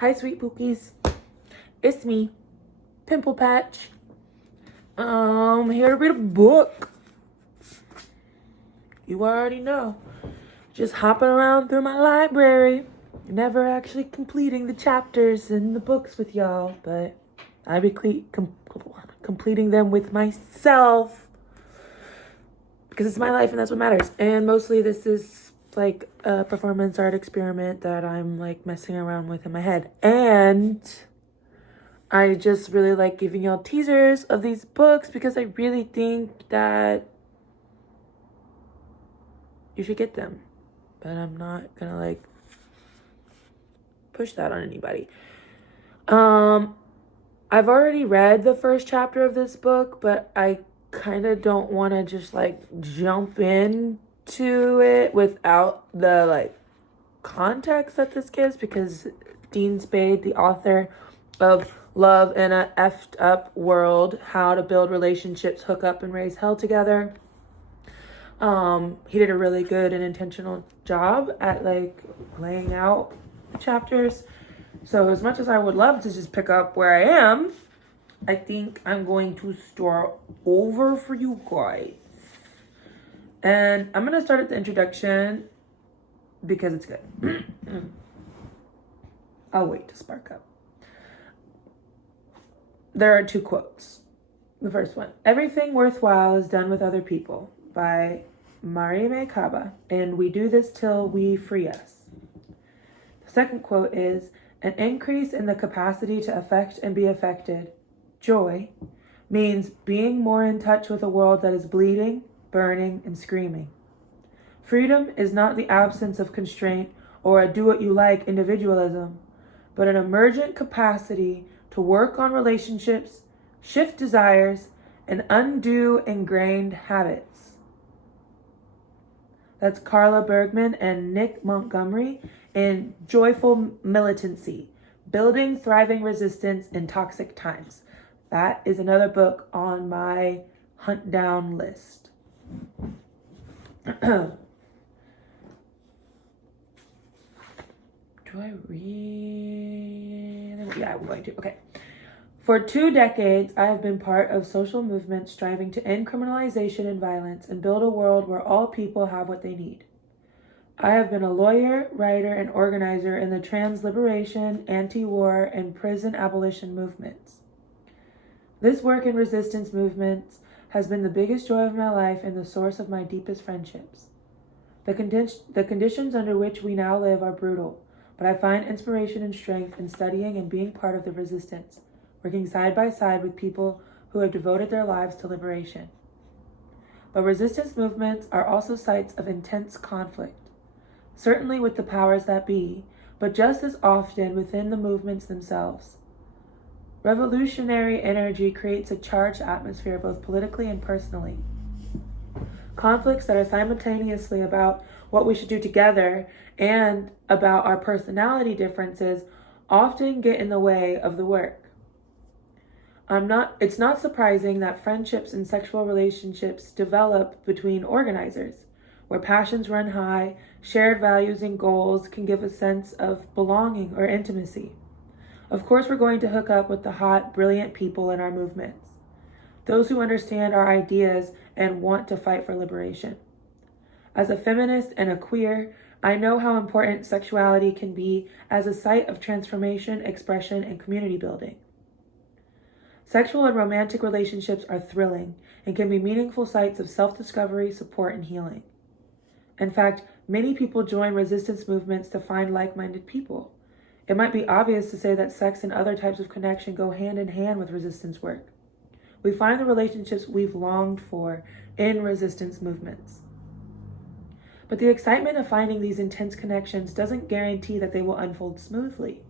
Hi, sweet pookies. It's me, Pimple Patch. Here to read a book. You already know. Just hopping around through my library. Never actually completing the chapters in the books with y'all, but I be completing them with myself. Because it's my life and that's what matters. And mostly this is like a performance art experiment that I'm like messing around with in my head. And I just really like giving y'all teasers of these books because I really think that you should get them. But I'm not gonna like push that on anybody. I've already read the first chapter of this book, but I kind of don't want to just like jump into it without the like context that this gives, because Dean Spade, the author of Love in a Effed Up World, How to Build Relationships, Hook Up and Raise Hell Together, he did a really good and intentional job at like laying out the chapters. So as much as I would love to just pick up where I am, I think I'm going to start over for you guys. And I'm going to start at the introduction because it's good. I'll wait to spark up. There are two quotes. The first one: "Everything worthwhile is done with other people," by Mariame Kaba, and we do this till we free us. The second quote is: "An increase in the capacity to affect and be affected, joy, means being more in touch with a world that is bleeding, burning, and screaming. Freedom is not the absence of constraint or a do-what-you-like individualism, but an emergent capacity to work on relationships, shift desires, and undo ingrained habits." That's Carla Bergman and Nick Montgomery in Joyful Militancy, Building Thriving Resistance in Toxic Times. That is another book on my hunt down list. Do I read? Yeah, I'm going to. Okay. "For 2 decades, I have been part of social movements striving to end criminalization and violence and build a world where all people have what they need. I have been a lawyer, writer, and organizer in the trans liberation, anti-war, and prison abolition movements. This work in resistance movements has been the biggest joy of my life and the source of my deepest friendships. The conditions under which we now live are brutal, but I find inspiration and strength in studying and being part of the resistance, working side by side with people who have devoted their lives to liberation. But resistance movements are also sites of intense conflict, certainly with the powers that be, but just as often within the movements themselves. Revolutionary energy creates a charged atmosphere both politically and personally. Conflicts that are simultaneously about what we should do together and about our personality differences often get in the way of the work. It's not surprising that friendships and sexual relationships develop between organizers, where passions run high, shared values and goals can give a sense of belonging or intimacy. Of course, we're going to hook up with the hot, brilliant people in our movements, those who understand our ideas and want to fight for liberation. As a feminist and a queer, I know how important sexuality can be as a site of transformation, expression, and community building. Sexual and romantic relationships are thrilling and can be meaningful sites of self-discovery, support, and healing. In fact, many people join resistance movements to find like-minded people. It might be obvious to say that sex and other types of connection go hand in hand with resistance work. We find the relationships we've longed for in resistance movements. But the excitement of finding these intense connections doesn't guarantee that they will unfold smoothly.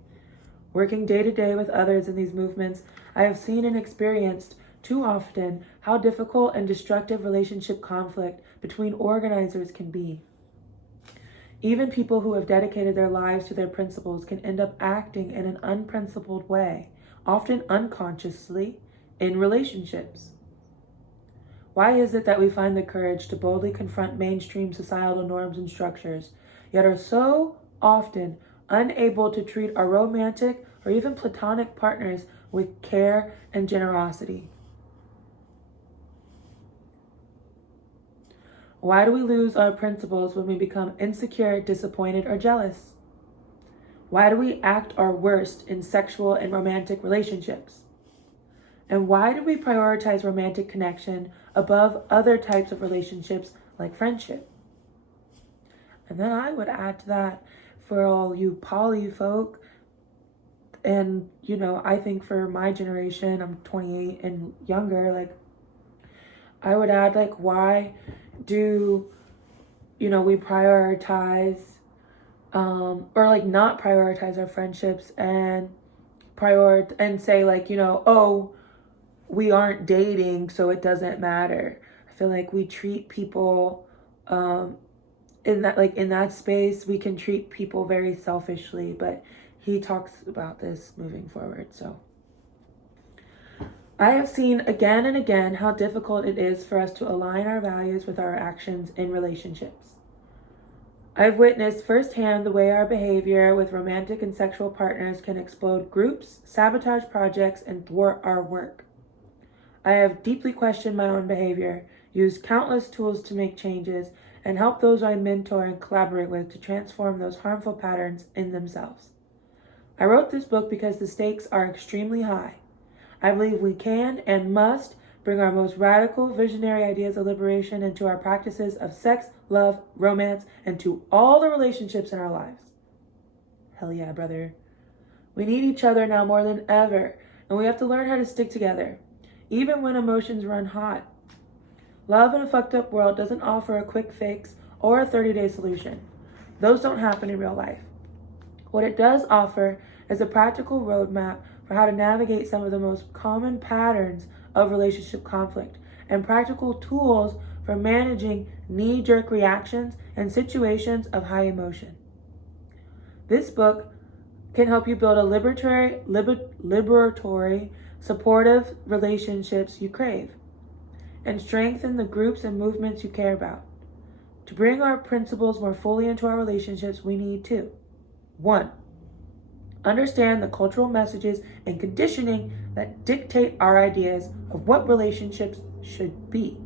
Working day to day with others in these movements, I have seen and experienced too often how difficult and destructive relationship conflict between organizers can be. Even people who have dedicated their lives to their principles can end up acting in an unprincipled way, often unconsciously, in relationships. Why is it that we find the courage to boldly confront mainstream societal norms and structures, yet are so often unable to treat our romantic or even platonic partners with care and generosity. Why do we lose our principles when we become insecure, disappointed, or jealous? Why do we act our worst in sexual and romantic relationships? And why do we prioritize romantic connection above other types of relationships like friendship? And then I would add to that, for all you poly folk, and I think for my generation, I'm 28 and younger, like I would add, like, why do we prioritize or like not prioritize our friendships and say, like, oh, we aren't dating, so it doesn't matter. I feel like we treat people in that space, we can treat people very selfishly, but he talks about this moving forward. So I have seen again and again how difficult it is for us to align our values with our actions in relationships. I've witnessed firsthand the way our behavior with romantic and sexual partners can explode groups, sabotage projects, and thwart our work. I have deeply questioned my own behavior, used countless tools to make changes, and help those I mentor and collaborate with to transform those harmful patterns in themselves. I wrote this book because the stakes are extremely high. I believe we can and must bring our most radical, visionary ideas of liberation into our practices of sex, love, romance, and to all the relationships in our lives. Hell yeah, brother. We need each other now more than ever, and we have to learn how to stick together, even when emotions run hot. Love in a fucked up world doesn't offer a quick fix or a 30-day solution. Those don't happen in real life. What it does offer is a practical roadmap for how to navigate some of the most common patterns of relationship conflict and practical tools for managing knee-jerk reactions and situations of high emotion. This book can help you build a liberatory, supportive relationships you crave and strengthen the groups and movements you care about. To bring our principles more fully into our relationships, we need to: 1. Understand the cultural messages and conditioning that dictate our ideas of what relationships should be.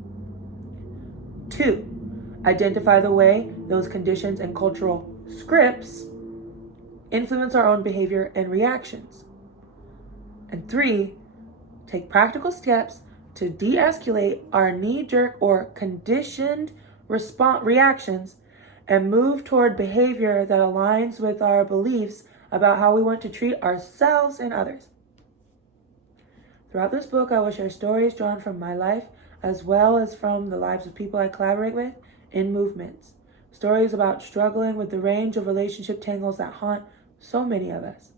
2. Identify the way those conditions and cultural scripts influence our own behavior and reactions. And 3. Take practical steps to de-escalate our knee-jerk or conditioned reactions and move toward behavior that aligns with our beliefs about how we want to treat ourselves and others. Throughout this book, I will share stories drawn from my life as well as from the lives of people I collaborate with in movements. Stories about struggling with the range of relationship tangles that haunt so many of us.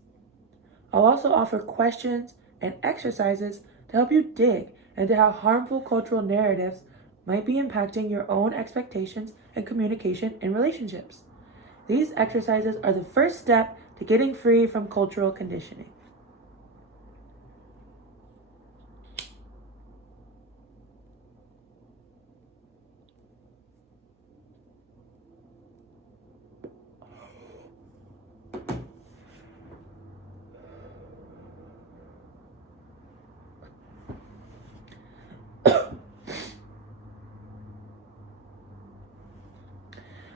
I'll also offer questions and exercises to help you dig into how harmful cultural narratives might be impacting your own expectations and communication in relationships. These exercises are the first step to getting free from cultural conditioning.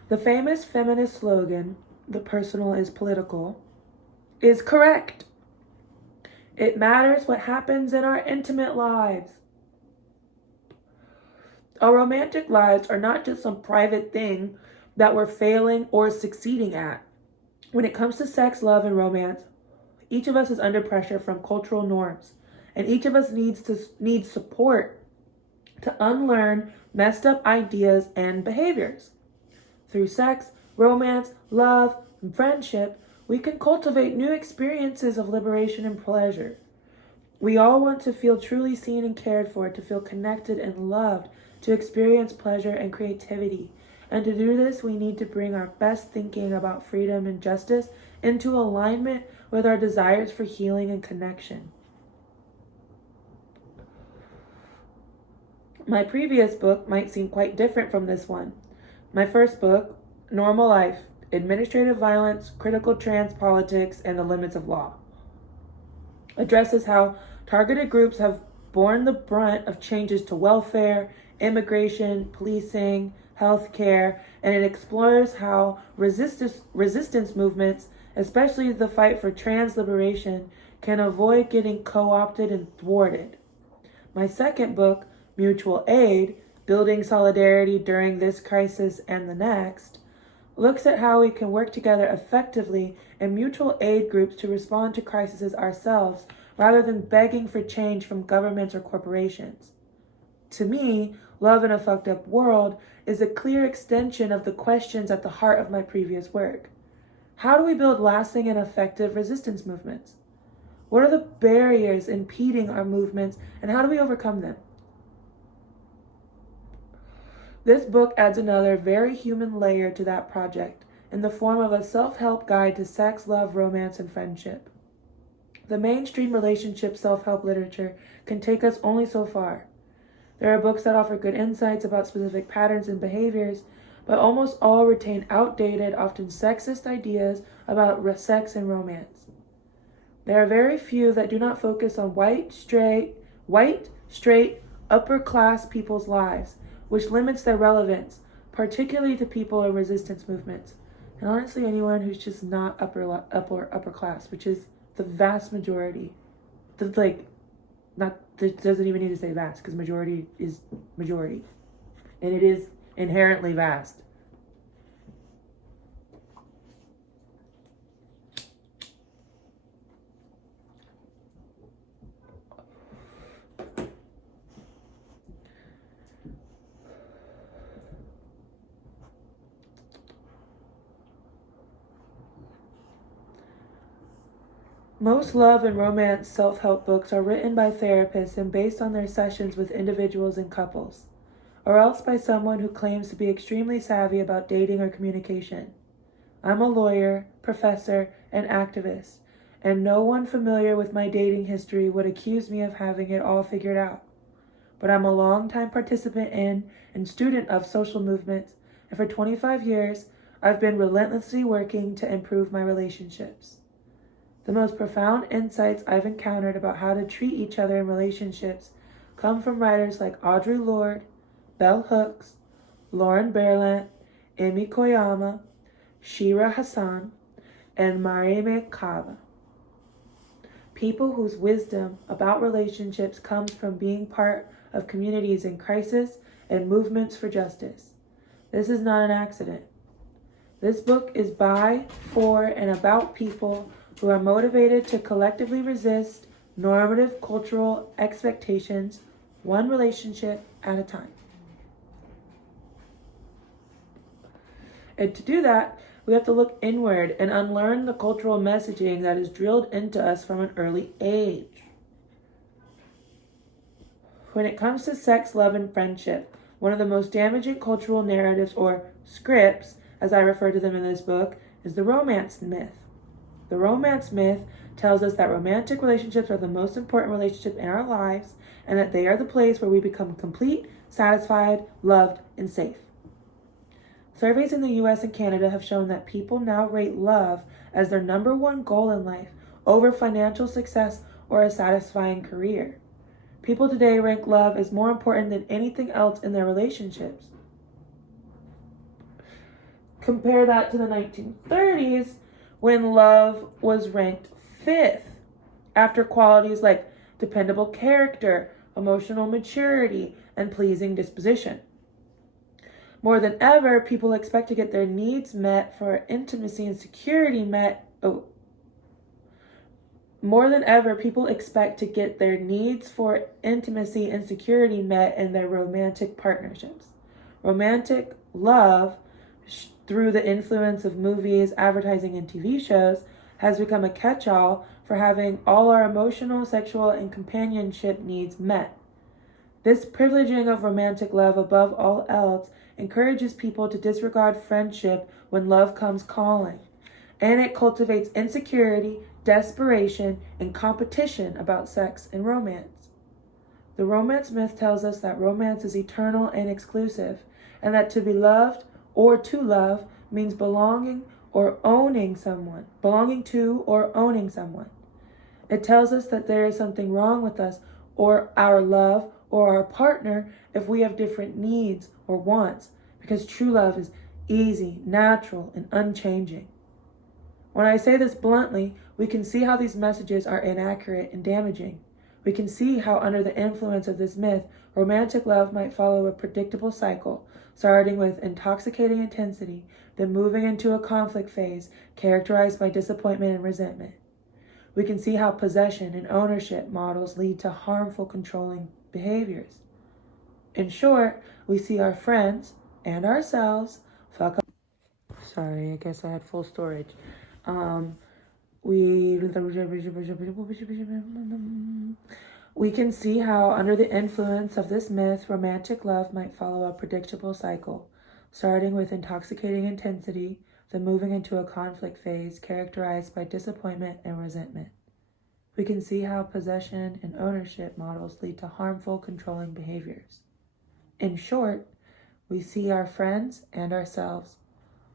The famous feminist slogan, "The personal is political," is correct. It matters what happens in our intimate lives. Our romantic lives are not just some private thing that we're failing or succeeding at. When it comes to sex, love, and romance, each of us is under pressure from cultural norms, and each of us needs support to unlearn messed up ideas and behaviors. Through sex, romance, love, and friendship, we can cultivate new experiences of liberation and pleasure. We all want to feel truly seen and cared for, to feel connected and loved, to experience pleasure and creativity. And to do this, we need to bring our best thinking about freedom and justice into alignment with our desires for healing and connection. My previous book might seem quite different from this one. My first book, Normal Life, administrative violence, critical trans politics, and the limits of law. Addresses how targeted groups have borne the brunt of changes to welfare, immigration, policing, healthcare, and it explores how resistance movements, especially the fight for trans liberation, can avoid getting co-opted and thwarted. My second book, Mutual Aid, Building Solidarity During This Crisis and the Next, looks at how we can work together effectively in mutual aid groups to respond to crises ourselves rather than begging for change from governments or corporations. To me, Love in a Fucked Up World is a clear extension of the questions at the heart of my previous work. How do we build lasting and effective resistance movements? What are the barriers impeding our movements, and how do we overcome them? This book adds another very human layer to that project in the form of a self-help guide to sex, love, romance, and friendship. The mainstream relationship self-help literature can take us only so far. There are books that offer good insights about specific patterns and behaviors, but almost all retain outdated, often sexist ideas about sex and romance. There are very few that do not focus on white, straight, upper-class people's lives, which limits their relevance, particularly to people in resistance movements, and honestly anyone who's just not upper class, which is the vast majority. Doesn't even need to say vast, because majority is majority, and it is inherently vast. Most love and romance self-help books are written by therapists and based on their sessions with individuals and couples, or else by someone who claims to be extremely savvy about dating or communication. I'm a lawyer, professor, and activist, and no one familiar with my dating history would accuse me of having it all figured out. But I'm a longtime participant in and student of social movements, and for 25 years, I've been relentlessly working to improve my relationships. The most profound insights I've encountered about how to treat each other in relationships come from writers like Audre Lorde, Bell Hooks, Lauren Berlant, Amy Koyama, Shira Hassan, and Mariame Kaba. People whose wisdom about relationships comes from being part of communities in crisis and movements for justice. This is not an accident. This book is by, for, and about people who are motivated to collectively resist normative cultural expectations, one relationship at a time. And to do that, we have to look inward and unlearn the cultural messaging that is drilled into us from an early age. When it comes to sex, love, and friendship, one of the most damaging cultural narratives, or scripts, as I refer to them in this book, is the romance myth. The romance myth tells us that romantic relationships are the most important relationship in our lives and that they are the place where we become complete, satisfied, loved, and safe. Surveys in the US and Canada have shown that people now rate love as their number one goal in life over financial success or a satisfying career. People today rank love as more important than anything else in their relationships. Compare that to the 1930s, when love was ranked 5th, after qualities like dependable character, emotional maturity, and pleasing disposition. More than ever, people expect to get their needs met for intimacy and security met. More than ever, people expect to get their needs for intimacy and security met in their romantic partnerships. Romantic love, through the influence of movies, advertising, and TV shows, has become a catch-all for having all our emotional, sexual, and companionship needs met. This privileging of romantic love above all else encourages people to disregard friendship when love comes calling, and it cultivates insecurity, desperation, and competition about sex and romance. The romance myth tells us that romance is eternal and exclusive, and that to be loved or to love means belonging or owning someone, belonging to or owning someone. It tells us that there is something wrong with us or our love or our partner if we have different needs or wants, because true love is easy, natural, and unchanging. When I say this bluntly, we can see how these messages are inaccurate and damaging. We can see how under the influence of this myth, romantic love might follow a predictable cycle, starting with intoxicating intensity, then moving into a conflict phase characterized by disappointment and resentment. We can see how possession and ownership models lead to harmful controlling behaviors. In short, we see our friends and ourselves fuck up. Sorry, I guess I had full storage. We can see how under the influence of this myth, romantic love might follow a predictable cycle, starting with intoxicating intensity, then moving into a conflict phase characterized by disappointment and resentment. We can see how possession and ownership models lead to harmful controlling behaviors. In short, we see our friends and ourselves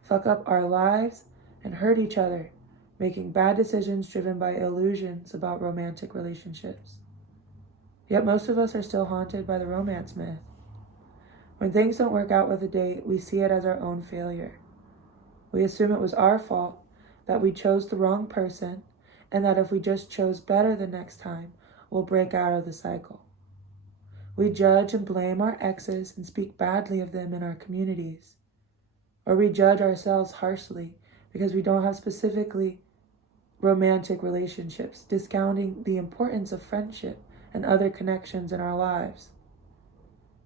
fuck up our lives and hurt each other, making bad decisions driven by illusions about romantic relationships. Yet most of us are still haunted by the romance myth. When things don't work out with a date, we see it as our own failure. We assume it was our fault, that we chose the wrong person, and that if we just chose better the next time, we'll break out of the cycle. We judge and blame our exes and speak badly of them in our communities. Or we judge ourselves harshly because we don't have specifically romantic relationships, discounting the importance of friendship and other connections in our lives.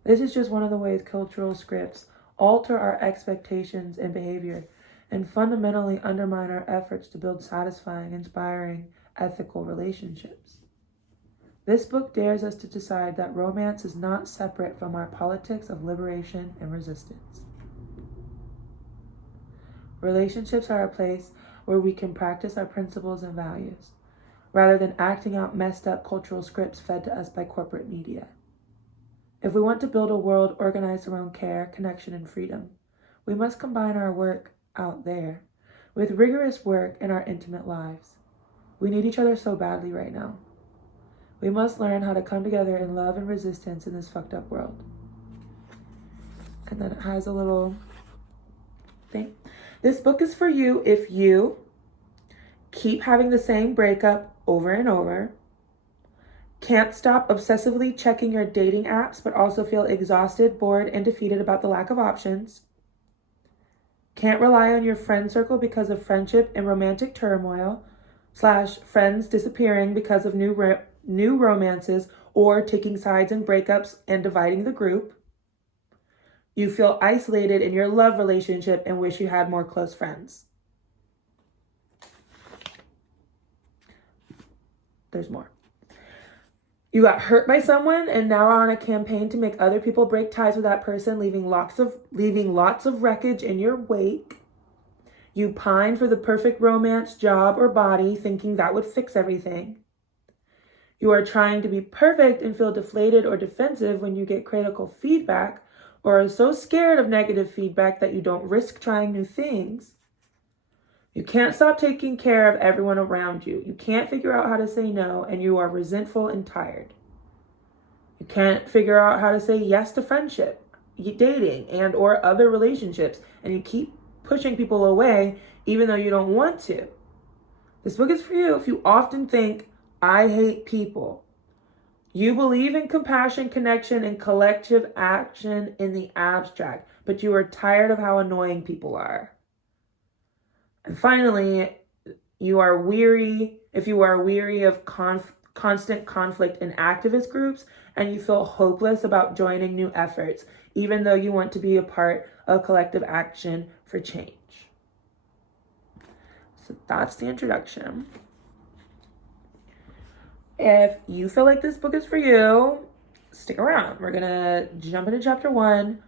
This is just one of the ways cultural scripts alter our expectations and behavior and fundamentally undermine our efforts to build satisfying, inspiring, ethical relationships. This book dares us to decide that romance is not separate from our politics of liberation and resistance. Relationships are a place where we can practice our principles and values, rather than acting out messed up cultural scripts fed to us by corporate media. If we want to build a world organized around care, connection, and freedom, we must combine our work out there with rigorous work in our intimate lives. We need each other so badly right now. We must learn how to come together in love and resistance in this fucked up world. And then it has a little thing. This book is for you if you keep having the same breakup over and over, can't stop obsessively checking your dating apps but also feel exhausted, bored, and defeated about the lack of options, can't rely on your friend circle because of friendship and romantic turmoil, / friends disappearing because of new romances or taking sides in breakups and dividing the group. You feel isolated in your love relationship and wish you had more close friends. There's more. You got hurt by someone and now are on a campaign to make other people break ties with that person, leaving lots of wreckage in your wake. You pine for the perfect romance, job, or body, thinking that would fix everything. You are trying to be perfect and feel deflated or defensive when you get critical feedback, or are so scared of negative feedback that you don't risk trying new things. You can't stop taking care of everyone around you. You can't figure out how to say no, and you are resentful and tired. You can't figure out how to say yes to friendship, dating, and or other relationships, and you keep pushing people away even though you don't want to. This book is for you if you often think, I hate people. You believe in compassion, connection, and collective action in the abstract, but you are tired of how annoying people are. And finally, if you are weary of constant conflict in activist groups and you feel hopeless about joining new efforts, even though you want to be a part of collective action for change. So that's the introduction. If you feel like this book is for you, stick around. We're gonna jump into chapter 1,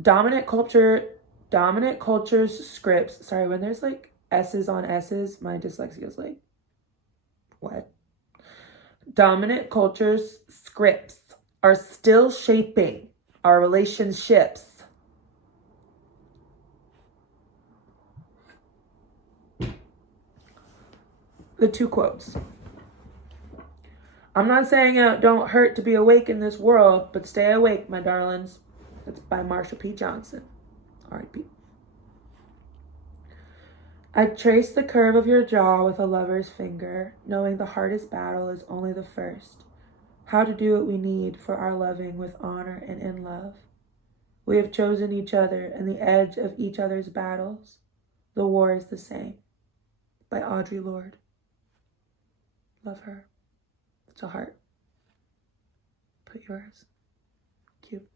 dominant culture's scripts. Sorry, when there's like S's on S's, my dyslexia is like, what? Dominant culture's scripts are still shaping our relationships. the two quotes. I'm not saying it don't hurt to be awake in this world, but stay awake, my darlings. That's by Marsha P. Johnson. R.I.P. I trace the curve of your jaw with a lover's finger, knowing the hardest battle is only the first. How to do what we need for our loving with honor and in love. We have chosen each other and the edge of each other's battles. The war is the same. By Audre Lorde. Love her. It's a heart. Put yours. Cute.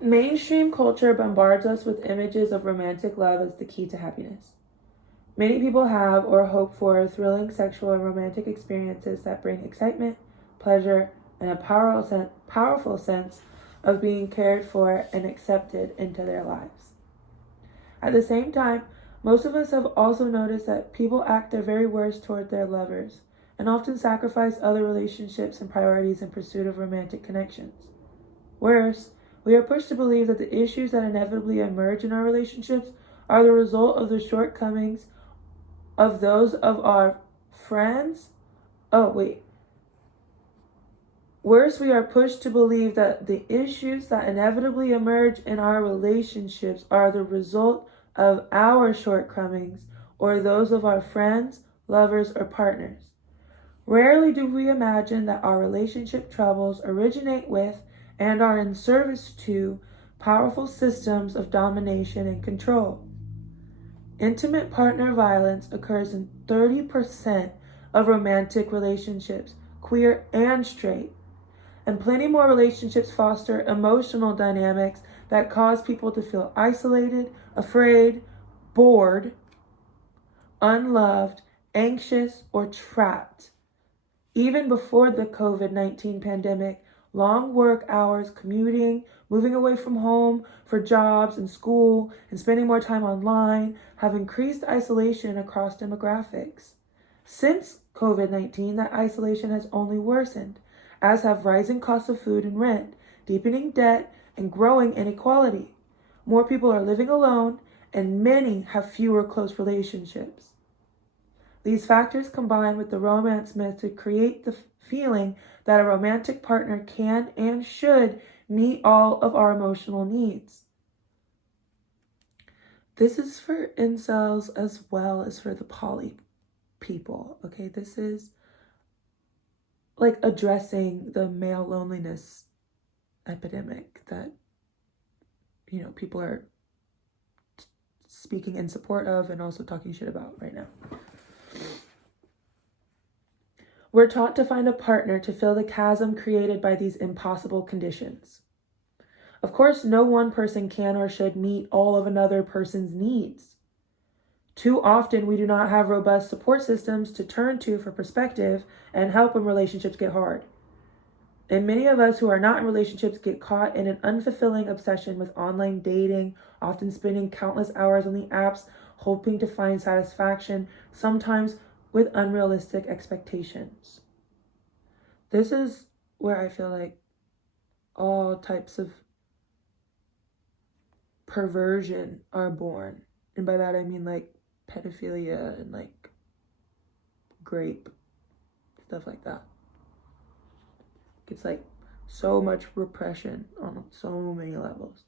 Mainstream culture bombards us with images of romantic love as the key to happiness. Many people have or hope for thrilling sexual and romantic experiences that bring excitement, pleasure, and a powerful sense of being cared for and accepted into their lives. At the same time, most of us have also noticed that people act their very worst toward their lovers and often sacrifice other relationships and priorities in pursuit of romantic connections. Worse, we are pushed to believe that the issues that inevitably emerge in our relationships are the result of the shortcomings of those of our friends. Worse, we are pushed to believe that the issues that inevitably emerge in our relationships are the result of our shortcomings or those of our friends, lovers, or partners. Rarely do we imagine that our relationship troubles originate with and are in service to powerful systems of domination and control. Intimate partner violence occurs in 30% of romantic relationships, queer and straight. And plenty more relationships foster emotional dynamics that cause people to feel isolated, afraid, bored, unloved, anxious, or trapped. Even before the COVID-19 pandemic, long work hours, commuting, moving away from home for jobs and school, and spending more time online have increased isolation across demographics. Since COVID-19, that isolation has only worsened, as have rising costs of food and rent, deepening debt, and growing inequality. More people are living alone, and many have fewer close relationships. These factors combine with the romance myth to create the feeling that a romantic partner can and should meet all of our emotional needs. This is for incels as well as for the poly people, okay? This is like addressing the male loneliness epidemic that, people are speaking in support of and also talking shit about right now. We're taught to find a partner to fill the chasm created by these impossible conditions. Of course, no one person can or should meet all of another person's needs. Too often, we do not have robust support systems to turn to for perspective and help when relationships get hard. And many of us who are not in relationships get caught in an unfulfilling obsession with online dating, often spending countless hours on the apps, hoping to find satisfaction, sometimes with unrealistic expectations. This is where I feel like all types of perversion are born. And by that I mean like pedophilia and like rape, stuff like that. It's like so much repression on so many levels.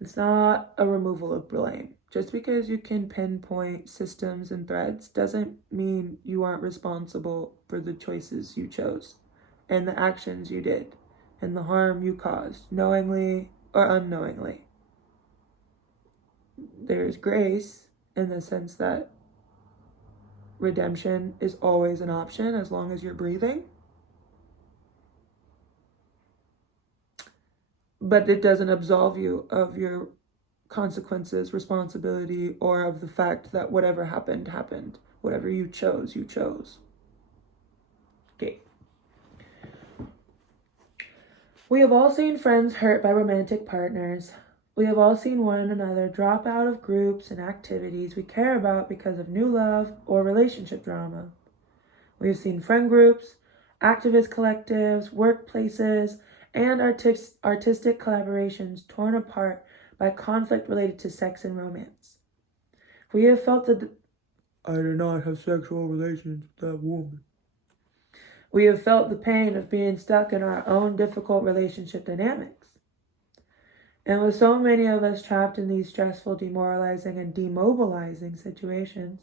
It's not a removal of blame. Just because you can pinpoint systems and threads doesn't mean you aren't responsible for the choices you chose and the actions you did and the harm you caused, knowingly or unknowingly. There's grace in the sense that redemption is always an option as long as you're breathing. But it doesn't absolve you of your consequences, responsibility, or of the fact that whatever happened, happened. Whatever you chose, you chose. Okay. We have all seen friends hurt by romantic partners. We have all seen one another drop out of groups and activities we care about because of new love or relationship drama. We have seen friend groups, activist collectives, workplaces, and artistic collaborations torn apart by conflict related to sex and romance. We have felt that I did not have sexual relations with that woman. We have felt the pain of being stuck in our own difficult relationship dynamics. And with so many of us trapped in these stressful, demoralizing, and demobilizing situations,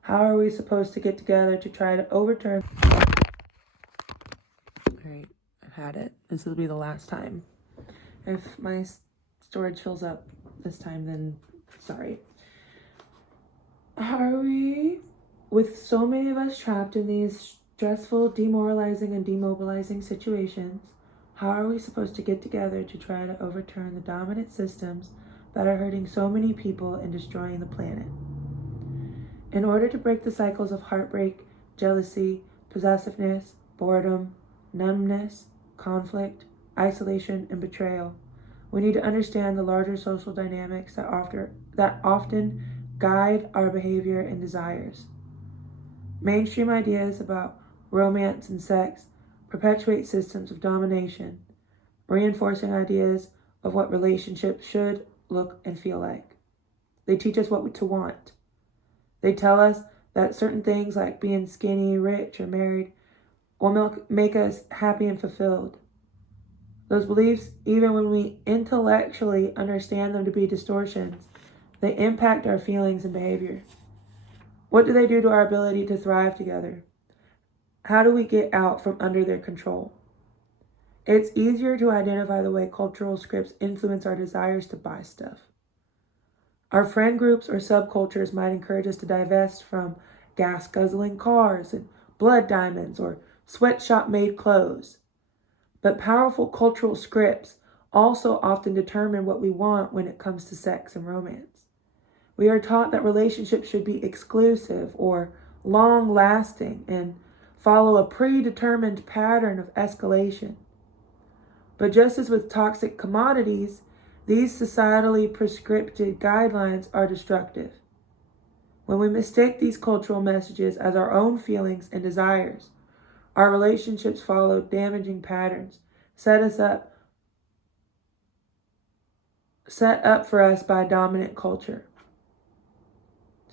how are we supposed to get together to try to overturn? All right, I've had it. This will be the last time. If my storage fills up this time, then sorry. Are we, with so many of us trapped in these stressful, demoralizing, and demobilizing situations, how are we supposed to get together to try to overturn the dominant systems that are hurting so many people and destroying the planet? In order to break the cycles of heartbreak, jealousy, possessiveness, boredom, numbness, conflict, isolation, and betrayal, we need to understand the larger social dynamics that often guide our behavior and desires. Mainstream ideas about romance and sex perpetuate systems of domination, reinforcing ideas of what relationships should look and feel like. They teach us what to want. They tell us that certain things like being skinny, rich, or married will make us happy and fulfilled. Those beliefs, even when we intellectually understand them to be distortions, they impact our feelings and behavior. What do they do to our ability to thrive together? How do we get out from under their control? It's easier to identify the way cultural scripts influence our desires to buy stuff. Our friend groups or subcultures might encourage us to divest from gas-guzzling cars and blood diamonds or sweatshop-made clothes. But powerful cultural scripts also often determine what we want when it comes to sex and romance. We are taught that relationships should be exclusive or long-lasting and follow a predetermined pattern of escalation. But just as with toxic commodities, these societally prescripted guidelines are destructive. When we mistake these cultural messages as our own feelings and desires, our relationships follow damaging patterns set up for us by dominant culture.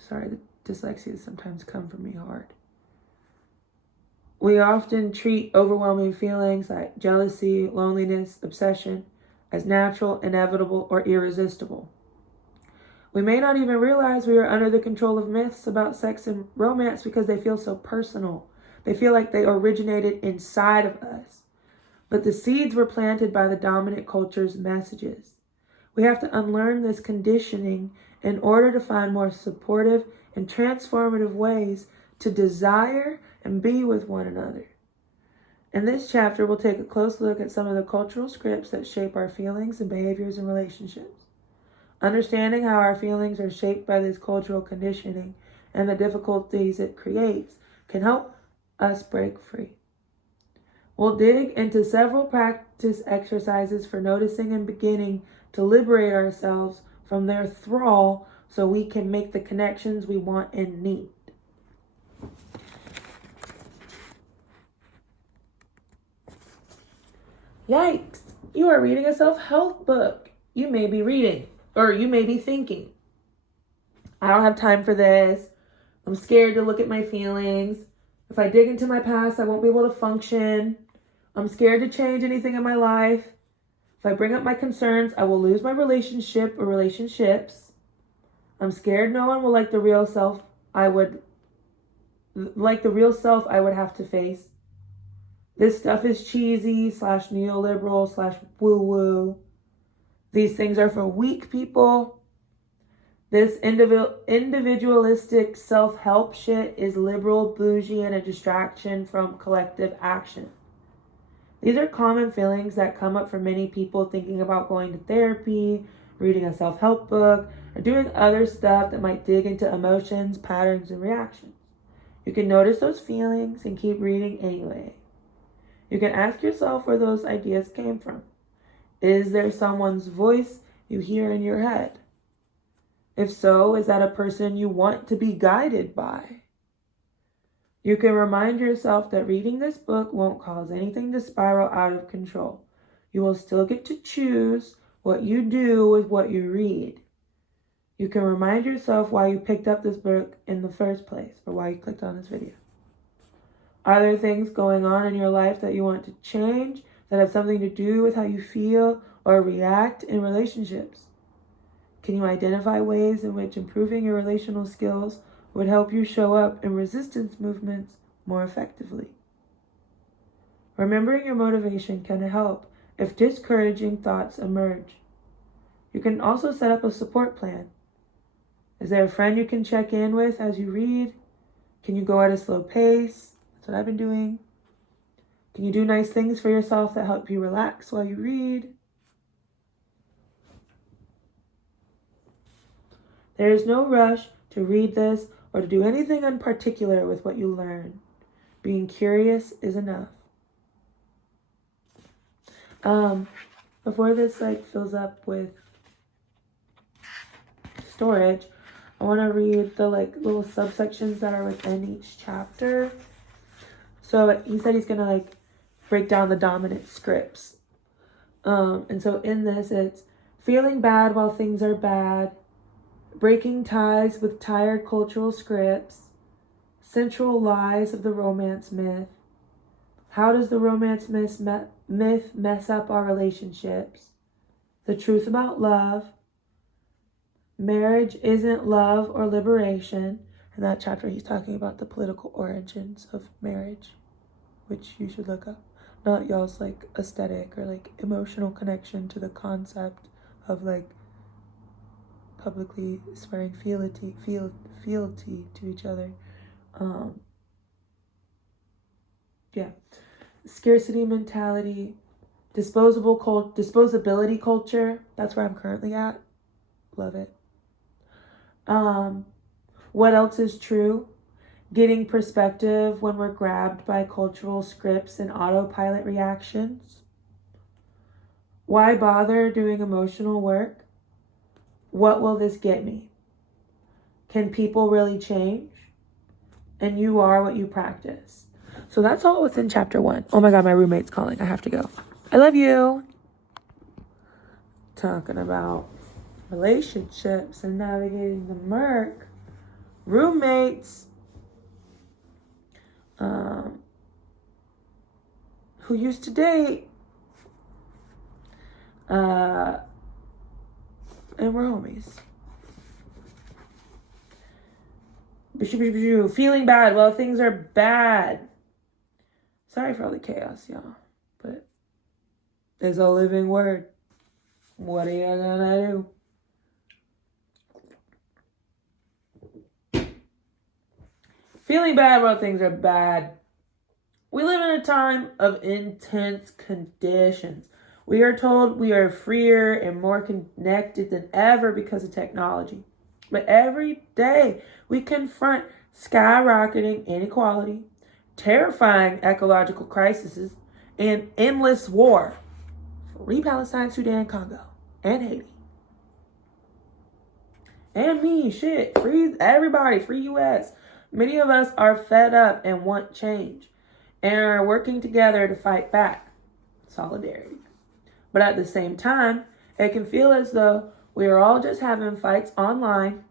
Sorry, the dyslexia sometimes comes from me hard. We often treat overwhelming feelings like jealousy, loneliness, obsession as natural, inevitable, or irresistible. We may not even realize we are under the control of myths about sex and romance because they feel so personal. They feel like they originated inside of us. But the seeds were planted by the dominant culture's messages. We have to unlearn this conditioning in order to find more supportive and transformative ways to desire and be with one another. In this chapter, we'll take a close look at some of the cultural scripts that shape our feelings and behaviors in relationships. Understanding how our feelings are shaped by this cultural conditioning and the difficulties it creates can help us break free. We'll dig into several practice exercises for noticing and beginning to liberate ourselves from their thrall so we can make the connections we want and need. Yikes! You are reading a self-help book. You may be reading, or you may be thinking, I don't have time for this. I'm scared to look at my feelings. If I dig into my past, I won't be able to function. I'm scared to change anything in my life. If I bring up my concerns, I will lose my relationship or relationships. I'm scared no one will like the real self I would have to face. This stuff is cheesy / neoliberal / woo-woo. These things are for weak people. This individualistic self-help shit is liberal, bougie, and a distraction from collective action. These are common feelings that come up for many people thinking about going to therapy, reading a self-help book, or doing other stuff that might dig into emotions, patterns, and reactions. You can notice those feelings and keep reading anyway. You can ask yourself where those ideas came from. Is there someone's voice you hear in your head? If so, is that a person you want to be guided by? You can remind yourself that reading this book won't cause anything to spiral out of control. You will still get to choose what you do with what you read. You can remind yourself why you picked up this book in the first place, or why you clicked on this video. Are there things going on in your life that you want to change that have something to do with how you feel or react in relationships? Can you identify ways in which improving your relational skills would help you show up in resistance movements more effectively? Remembering your motivation can help if discouraging thoughts emerge. You can also set up a support plan. Is there a friend you can check in with as you read? Can you go at a slow pace? That's what I've been doing. Can you do nice things for yourself that help you relax while you read? There is no rush to read this or to do anything in particular with what you learn. Being curious is enough. Before this fills up with storage, I want to read the little subsections that are within each chapter. So he said he's gonna break down the dominant scripts. And so in this, it's feeling bad while things are bad, breaking ties with tired cultural scripts, central lies of the romance myth. How does the romance myth mess up our relationships? The truth about love. Marriage isn't love or liberation. In that chapter, he's talking about the political origins of marriage, which you should look up. Not y'all's aesthetic or emotional connection to the concept of publicly swearing fealty to each other. Scarcity mentality, disposability culture. That's where I'm currently at. Love it. What else is true? Getting perspective when we're grabbed by cultural scripts and autopilot reactions. Why bother doing emotional work? What will this get me? Can people really change? And you are what you practice. So that's all within chapter 1. Oh my God, my roommate's calling. I have to go. I love you. Talking about relationships and navigating the murk. Roommates who used to date and we're homies. Feeling bad while things are bad. Sorry for all the chaos, y'all, but it's a living word. What are you gonna do? Feeling bad while things are bad. We live in a time of intense conditions. We are told we are freer and more connected than ever because of technology. But every day we confront skyrocketing inequality, terrifying ecological crises, and endless war. Free Palestine, Sudan, Congo, and Haiti. And me, free everybody, free US. Many of us are fed up and want change and are working together to fight back. Solidarity. But at the same time, it can feel as though we are all just having fights online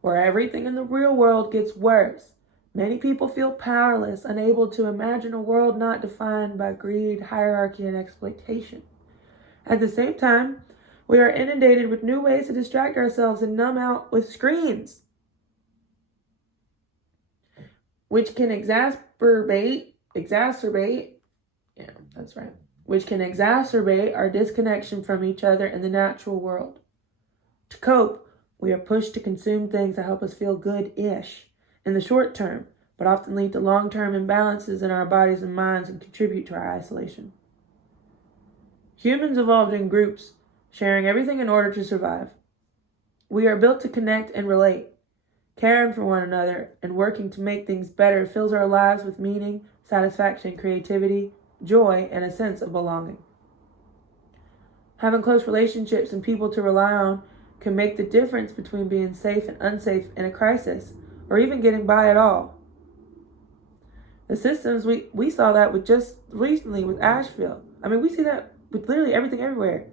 where everything in the real world gets worse. Many people feel powerless, unable to imagine a world not defined by greed, hierarchy, and exploitation. At the same time, we are inundated with new ways to distract ourselves and numb out with screens, which can exacerbate our disconnection from each other and the natural world. To cope, we are pushed to consume things that help us feel good-ish in the short term, but often lead to long-term imbalances in our bodies and minds and contribute to our isolation. Humans evolved in groups, sharing everything in order to survive. We are built to connect and relate. Caring for one another and working to make things better fills our lives with meaning, satisfaction, creativity, joy, and a sense of belonging. Having close relationships and people to rely on can make the difference between being safe and unsafe in a crisis, or even getting by at all. The systems, we saw that with just recently with Asheville. I mean, we see that with literally everything everywhere.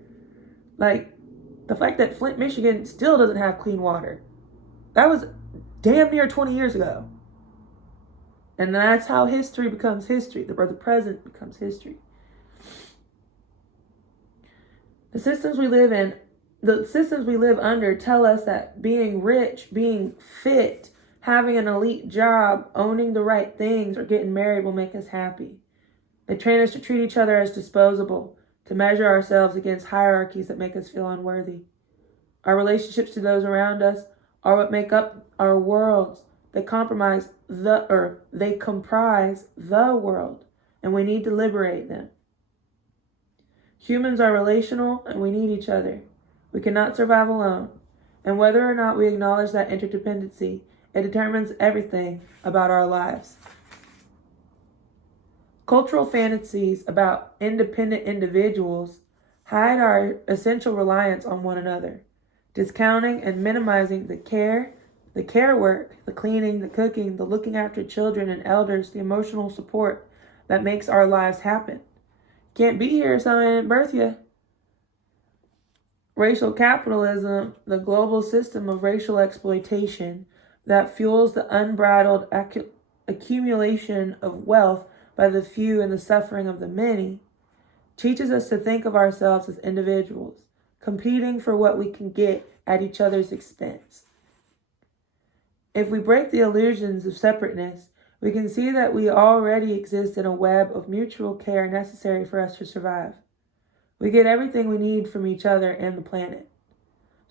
The fact that Flint, Michigan still doesn't have clean water. That was damn near 20 years ago. And that's how history becomes history. The present becomes history. The systems we live under tell us that being rich, being fit, having an elite job, owning the right things, or getting married will make us happy. They train us to treat each other as disposable, to measure ourselves against hierarchies that make us feel unworthy. Our relationships to those around us are what make up our worlds. They comprise the world, and we need to liberate them. Humans are relational, and we need each other. We cannot survive alone. And whether or not we acknowledge that interdependency, it determines everything about our lives. Cultural fantasies about independent individuals hide our essential reliance on one another, discounting and minimizing the care work, the cleaning, the cooking, the looking after children and elders, the emotional support that makes our lives happen. Can't be here, so I didn't birth you. Racial capitalism, the global system of racial exploitation that fuels the unbridled accumulation of wealth by the few and the suffering of the many, teaches us to think of ourselves as individuals, competing for what we can get at each other's expense. If we break the illusions of separateness, we can see that we already exist in a web of mutual care necessary for us to survive. We get everything we need from each other and the planet.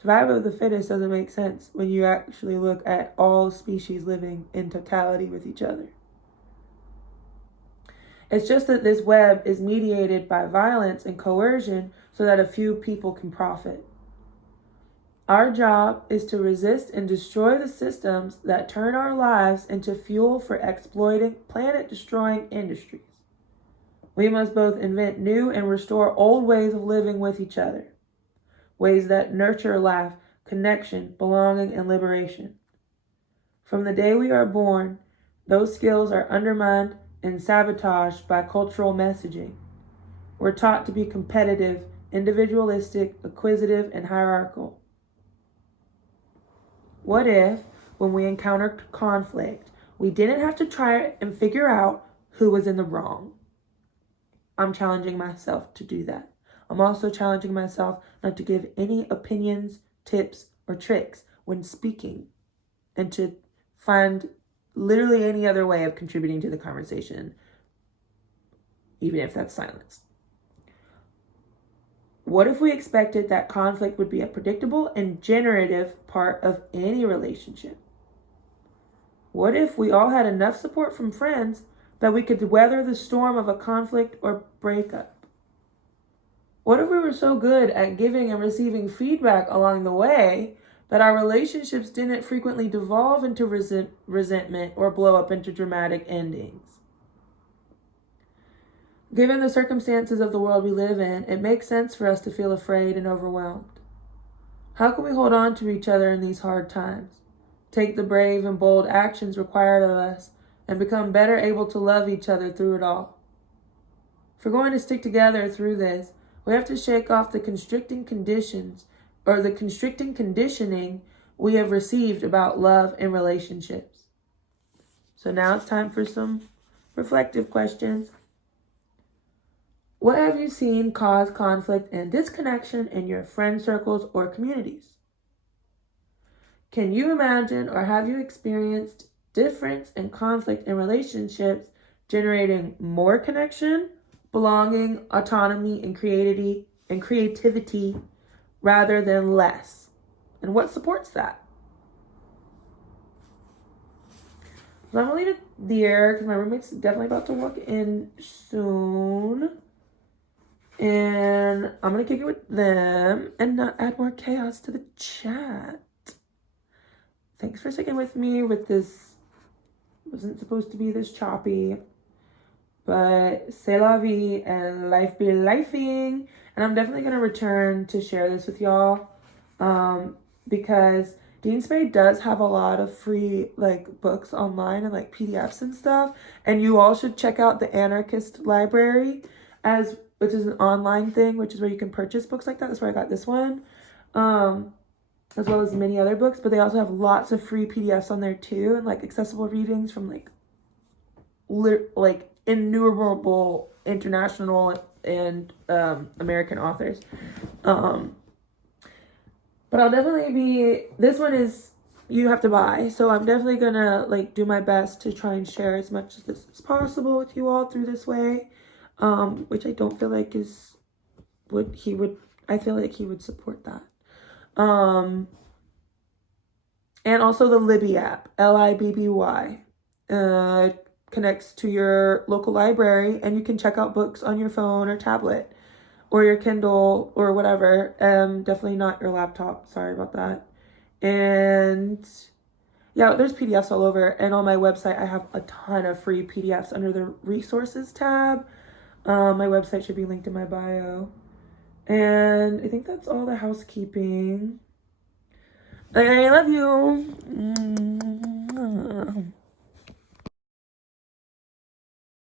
Survival of the fittest doesn't make sense when you actually look at all species living in totality with each other. It's just that this web is mediated by violence and coercion so that a few people can profit. Our job is to resist and destroy the systems that turn our lives into fuel for exploiting planet-destroying industries. We must both invent new and restore old ways of living with each other, ways that nurture life, connection, belonging, and liberation. From the day we are born, those skills are undermined and sabotaged by cultural messaging. We're taught to be competitive, individualistic, acquisitive, and hierarchical. What if, when we encountered conflict, we didn't have to try and figure out who was in the wrong? I'm challenging myself to do that. I'm also challenging myself not to give any opinions, tips, or tricks when speaking, and to find literally any other way of contributing to the conversation, even if that's silence. What if we expected that conflict would be a predictable and generative part of any relationship? What if we all had enough support from friends that we could weather the storm of a conflict or breakup? What if we were so good at giving and receiving feedback along the way that our relationships didn't frequently devolve into resentment or blow up into dramatic endings? Given the circumstances of the world we live in, it makes sense for us to feel afraid and overwhelmed. How can we hold on to each other in these hard times, take the brave and bold actions required of us, and become better able to love each other through it all? If we're going to stick together through this, we have to shake off the constricting conditions or the constricting conditioning we have received about love and relationships. So now it's time for some reflective questions. What have you seen cause conflict and disconnection in your friend circles or communities? Can you imagine or have you experienced difference and conflict in relationships generating more connection, belonging, autonomy, and creativity rather than less? And what supports that? So I'm going to leave it there because my roommate's definitely about to walk in soon. And I'm going to kick it with them and not add more chaos to the chat. Thanks for sticking with me with this. Wasn't supposed to be this choppy. But c'est la vie and life be lifing. And I'm definitely going to return to share this with y'all. Because Dean Spade does have a lot of free books online and PDFs and stuff. And you all should check out the Anarchist Library, which is an online thing, which is where you can purchase books like that. That's where I got this one. as well as many other books, but they also have lots of free PDFs on there too, and like accessible readings from like innumerable international and American authors. But I'll definitely be, this one is, you have to buy, so I'm definitely gonna like do my best to try and share as much of this as possible with you all through this way, which I don't feel like is what he would, I feel like he would support that. And also the Libby app, Libby, connects to your local library, and you can check out books on your phone or tablet or your Kindle or whatever. Definitely not your laptop. Sorry about that. And yeah, there's PDFs all over. And on my website, I have a ton of free PDFs under the resources tab. My website should be linked in my bio. And I think that's all the housekeeping. I love you.